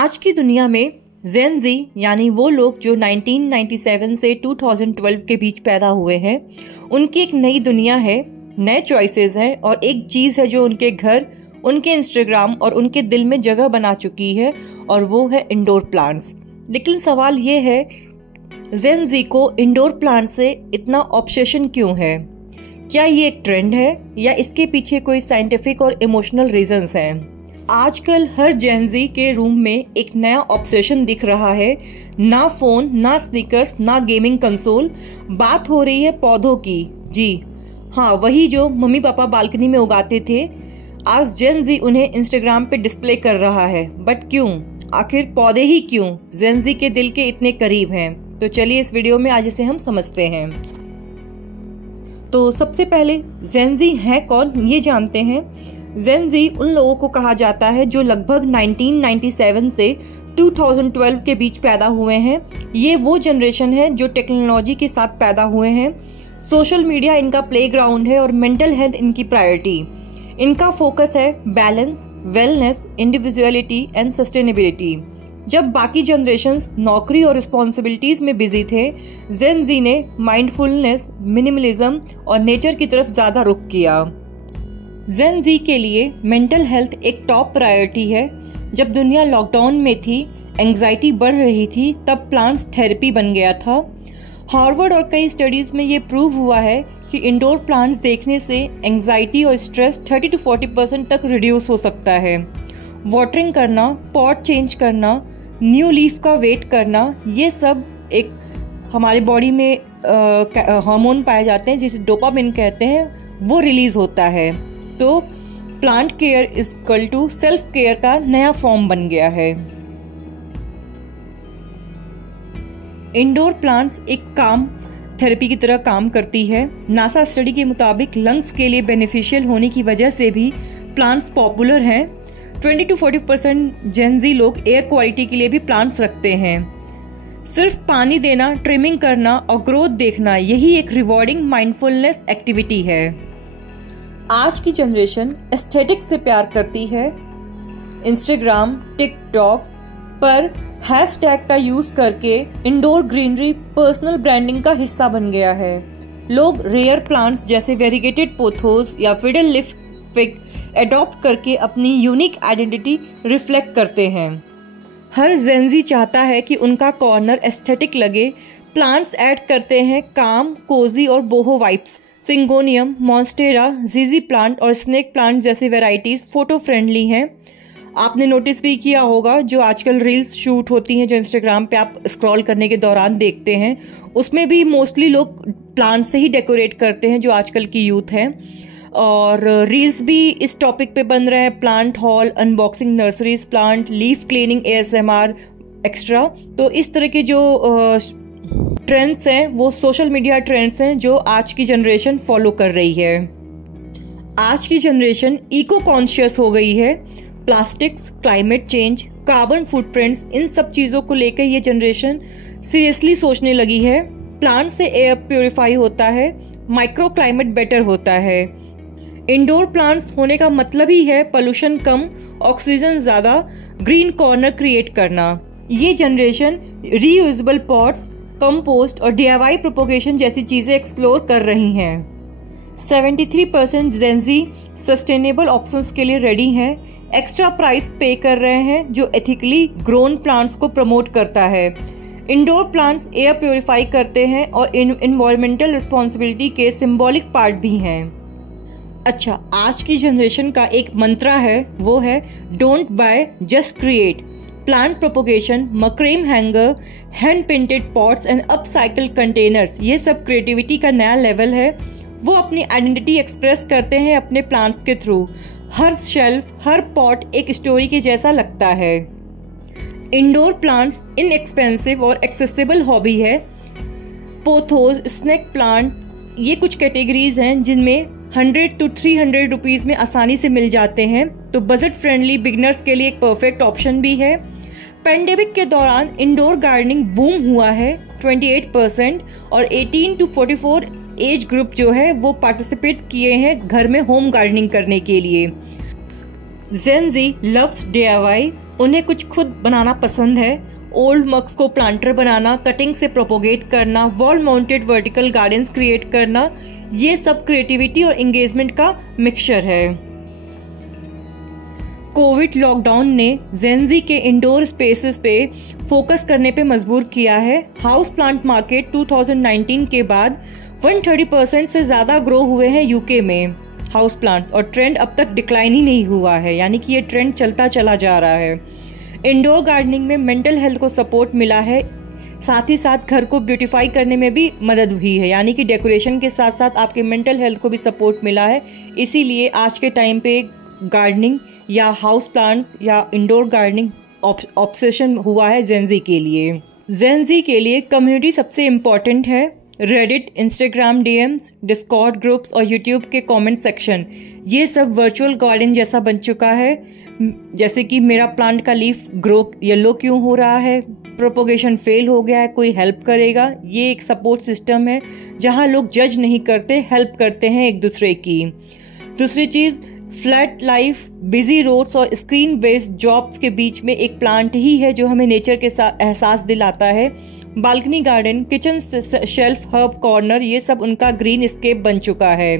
आज की दुनिया में जेन जी यानी वो लोग जो 1997 से 2012 के बीच पैदा हुए हैं, उनकी एक नई दुनिया है, नए चॉइसेस हैं और एक चीज़ है जो उनके घर, उनके इंस्टाग्राम और उनके दिल में जगह बना चुकी है और वो है इंडोर प्लांट्स। लेकिन सवाल ये है, जेन जी को इंडोर प्लांट से इतना ऑब्सेशन क्यों है? क्या ये एक ट्रेंड है या इसके पीछे कोई साइंटिफिक और इमोशनल रीजंस हैं? आजकल हर जेन जी के रूम में एक नया ऑब्सेशन दिख रहा है। ना फोन, ना स्नीकर्स, ना गेमिंग कंसोल, बात हो रही है पौधों की। जी हाँ, वही जो मम्मी पापा बालकनी में उगाते थे, आज जेन जी उन्हें इंस्टाग्राम पे डिस्प्ले कर रहा है। बट क्यों? आखिर पौधे ही क्यों जेन जी के दिल के इतने करीब हैं? तो चलिए इस वीडियो में आज इसे हम समझते हैं। तो सबसे पहले जेन जी है कौन, ये जानते हैं। जेन जी उन लोगों को कहा जाता है जो लगभग 1997 से 2012 के बीच पैदा हुए हैं। ये वो जनरेशन है जो टेक्नोलॉजी के साथ पैदा हुए हैं। सोशल मीडिया इनका प्लेग्राउंड है और मेंटल हेल्थ इनकी प्रायोरिटी। इनका फोकस है balance, wellness, individuality and sustainability. जब बाकी जनरेशन्स नौकरी और रिस्पॉन्सिबिलिटीज में बिजी थे, जेन जी ने माइंडफुलनेस, मिनिमलिज्म और नेचर की तरफ ज़्यादा रुख किया। जेन जी के लिए मेंटल हेल्थ एक टॉप प्रायोरिटी है। जब दुनिया लॉकडाउन में थी, एंग्जाइटी बढ़ रही थी, तब प्लांट्स थेरेपी बन गया था। हार्वर्ड और कई स्टडीज़ में ये प्रूव हुआ है कि इंडोर प्लांट्स देखने से एंग्जाइटी और स्ट्रेस 30 to 40% तक रिड्यूस हो सकता है। वाटरिंग करना, पॉट चेंज करना, न्यू लीफ का वेट करना, ये सब एक हमारे बॉडी में हार्मोन पाए जाते हैं जिसे डोपामिन कहते हैं, वो रिलीज होता है। तो plant care is equal to self care का नया फॉर्म बन गया है। इंडोर प्लांट्स एक काम थेरेपी की तरह काम करती है। नासा स्टडी के मुताबिक लंग्स के लिए बेनिफिशियल होने की वजह से भी प्लांट्स पॉपुलर हैं। 20 to 40% जेन जी लोग एयर क्वालिटी के लिए भी प्लांट्स रखते हैं। सिर्फ पानी देना, ट्रिमिंग करना और ग्रोथ देखना, यही एक रिवॉर्डिंग माइंडफुलनेस एक्टिविटी है। आज की जनरेशन एस्थेटिक से प्यार करती है। इंस्टाग्राम, टिकटॉक पर हैशटैग का यूज करके इंडोर ग्रीनरी पर्सनल ब्रांडिंग का हिस्सा बन गया है। लोग रेयर प्लांट्स जैसे वेरीगेटेड पोथोस या फिडल लीफ फिग एडॉप्ट करके अपनी यूनिक आइडेंटिटी रिफ्लेक्ट करते हैं। हर जेन जी चाहता है कि उनका कॉर्नर एस्थेटिक लगे। प्लांट्स ऐड करते हैं काम, कोजी और बोहो वाइब्स। सिंगोनियम, मॉन्स्टेरा, जीजी प्लांट और स्नेक प्लांट जैसी वैरायटीज़ फोटो फ्रेंडली हैं। आपने नोटिस भी किया होगा जो आजकल रील्स शूट होती हैं, जो इंस्टाग्राम पे आप स्क्रॉल करने के दौरान देखते हैं, उसमें भी मोस्टली लोग प्लांट से ही डेकोरेट करते हैं, जो आजकल की यूथ है। और रील्स भी इस टॉपिक पे बन रहे हैं, plant hall, unboxing nurseries, plant, leaf cleaning, ASMR extra. तो इस तरह के जो ट्रेंड्स हैं वो सोशल मीडिया ट्रेंड्स हैं जो आज की जनरेशन फॉलो कर रही है। आज की जनरेशन इको कॉन्शियस हो गई है। Plastics, climate change, carbon footprints, इन सब चीज़ों को लेकर ये जनरेशन सीरियसली सोचने लगी है। प्लांट से एयर प्योरीफाई होता है, माइक्रो क्लाइमेट बेटर होता है। इंडोर प्लांट्स होने का मतलब ही है पोल्यूशन कम, ऑक्सीजन ज़्यादा, ग्रीन कॉर्नर क्रिएट करना। ये जनरेशन रीयूजेबल पॉट्स, कंपोस्ट और DIY प्रोपोगेशन जैसी चीज़ें एक्सप्लोर कर रही हैं। 73% जेन जी सस्टेनेबल ऑप्शंस के लिए रेडी हैं। एक्स्ट्रा प्राइस पे कर रहे हैं जो एथिकली ग्रोन प्लांट्स को प्रमोट करता है। इंडोर प्लांट्स एयर प्योरीफाई करते हैं और इन्वायरमेंटल रिस्पॉन्सिबिलिटी के सिंबॉलिक पार्ट भी हैं। अच्छा, आज की जनरेशन का एक मंत्रा है, वो है don't buy just create. Plant propagation, macrame hanger, hand painted pots and upcycle containers, ये सब क्रिएटिविटी का नया लेवल है। वो अपनी आइडेंटिटी एक्सप्रेस करते हैं अपने प्लांट्स के थ्रू। हर शेल्फ, हर पॉट एक स्टोरी के जैसा लगता है। इंडोर प्लांट्स इनएक्सपेंसिव और एक्सेसिबल हॉबी है। पोथोस, स्नेक प्लांट, ये कुछ कैटेगरीज हैं जिनमें 100 to 300 रुपीज़ में आसानी से मिल जाते हैं। तो बजट फ्रेंडली बिगनर्स के लिए एक परफेक्ट ऑप्शन भी है। पेंडेमिक के दौरान इंडोर गार्डनिंग बूम हुआ है। 28% और 18 to 44 एज ग्रुप जो है वो पार्टिसिपेट किए हैं घर में होम गार्डनिंग करने के लिए। जेन जी लव्स DIY उन्हें कुछ खुद बनाना पसंद है। ओल्ड मग्स को प्लांटर बनाना, कटिंग से प्रोपोगेट करना, wall mounted vertical gardens create करना, ये सब क्रिएटिविटी और एंगेजमेंट का मिक्सचर है। कोविड लॉकडाउन ने जेनजी के इंडोर स्पेसेस पे फोकस करने पे मजबूर किया है। हाउस प्लांट मार्केट 2019 के बाद 130% से ज़्यादा ग्रो हुए हैं यूके में हाउस प्लांट्स, और ट्रेंड अब तक डिक्लाइन ही नहीं हुआ है, यानी कि ये ट्रेंड चलता चला जा रहा है। इंडोर गार्डनिंग में मेंटल हेल्थ को सपोर्ट मिला है, साथ ही साथ घर को ब्यूटीफाई करने में भी मदद हुई है, यानी कि डेकोरेशन के साथ साथ आपके मेंटल हेल्थ को भी सपोर्ट मिला है। इसीलिए आज के टाइम पे गार्डनिंग या हाउस प्लांट्स या इंडोर गार्डनिंग ऑब्सेशन हुआ है जेनजी के लिए। जेनजी के लिए कम्युनिटी सबसे इम्पॉर्टेंट है। Reddit, Instagram DMs, Discord groups और यूट्यूब के कमेंट सेक्शन, ये सब वर्चुअल गार्डन जैसा बन चुका है। जैसे कि मेरा प्लांट का लीफ ग्रो येलो क्यों हो रहा है, प्रोपोगेशन फेल हो गया है, कोई हेल्प करेगा। ये एक सपोर्ट सिस्टम है जहाँ लोग जज नहीं करते, हेल्प करते हैं एक दूसरे की। दूसरी चीज़, फ्लैट लाइफ, बिजी रोड्स और स्क्रीन बेस्ड जॉब्स के बीच में एक प्लांट ही है जो हमें नेचर के साथ एहसास दिलाता है। Balcony garden, kitchen shelf, herb corner, ये सब उनका ग्रीन स्केप बन चुका है।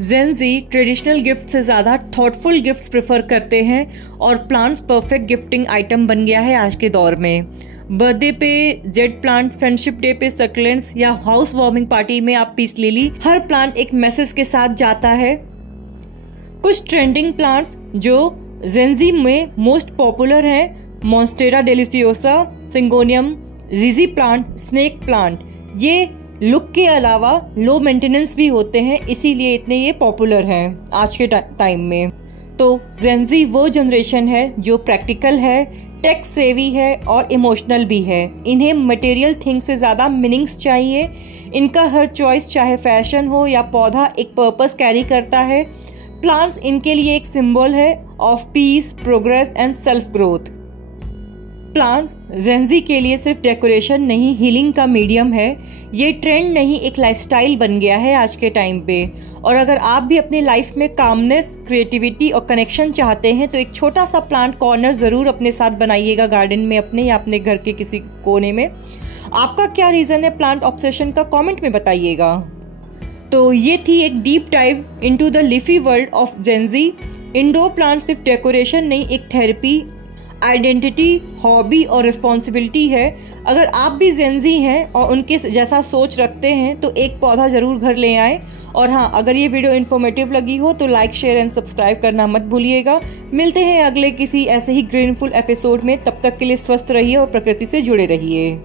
जेनजी ट्रेडिशनल गिफ्ट से ज़्यादा थॉटफुल गिफ्ट्स प्रेफर करते हैं और प्लांट्स परफेक्ट गिफ्टिंग आइटम बन गया है आज के दौर में। बर्थडे पे जेड प्लांट, फ्रेंडशिप डे पे सक्लेंट्स या हाउस वार्मिंग पार्टी में आप पीस लिली, हर प्लांट एक मैसेज के साथ जाता है। कुछ ट्रेंडिंग प्लांट्स जो जेनजी में मोस्ट पॉपुलर हैं, मॉन्स्टेरा डेलिसियोसा, सिंगोनियम, जीजी प्लांट, स्नेक प्लांट। ये लुक के अलावा लो मेंटेनेंस भी होते हैं, इसीलिए इतने ये पॉपुलर हैं आज के टाइम में। तो जेनजी वो जनरेशन है जो प्रैक्टिकल है, टेक सेवी है और इमोशनल भी है। इन्हें मटेरियल थिंग से ज़्यादा मीनिंग्स चाहिए। इनका हर चॉइस, चाहे फैशन हो या पौधा, एक पर्पस कैरी करता है। प्लांट्स इनके लिए एक सिंबल है of peace, progress and self growth. Plants Gen Z के लिए सिर्फ डेकोरेशन नहीं, हीलिंग का मीडियम है। ये ट्रेंड नहीं, एक लाइफस्टाइल बन गया है आज के टाइम पे। और अगर आप भी अपनी लाइफ में कामनेस, क्रिएटिविटी और कनेक्शन चाहते हैं तो एक छोटा सा प्लांट कॉर्नर ज़रूर अपने साथ बनाइएगा गार्डन में अपने, या अपने घर के किसी कोने में। आपका क्या रीज़न है प्लांट ऑब्सेशन का, कमेंट में बताइएगा। तो ये थी एक deep dive into the leafy world of Gen Z. Indoor plant सिर्फ डेकोरेशन नहीं, एक थेरेपी, आइडेंटिटी, हॉबी और रिस्पॉन्सिबिलिटी है। अगर आप भी जेनजी हैं और उनके जैसा सोच रखते हैं तो एक पौधा ज़रूर घर ले आएँ। और हाँ, अगर ये वीडियो इन्फॉर्मेटिव लगी हो तो लाइक, शेयर एंड सब्सक्राइब करना मत भूलिएगा। मिलते हैं अगले किसी ऐसे ही ग्रीनफुल एपिसोड में। तब तक के लिए स्वस्थ रहिए और प्रकृति से जुड़े रहिए।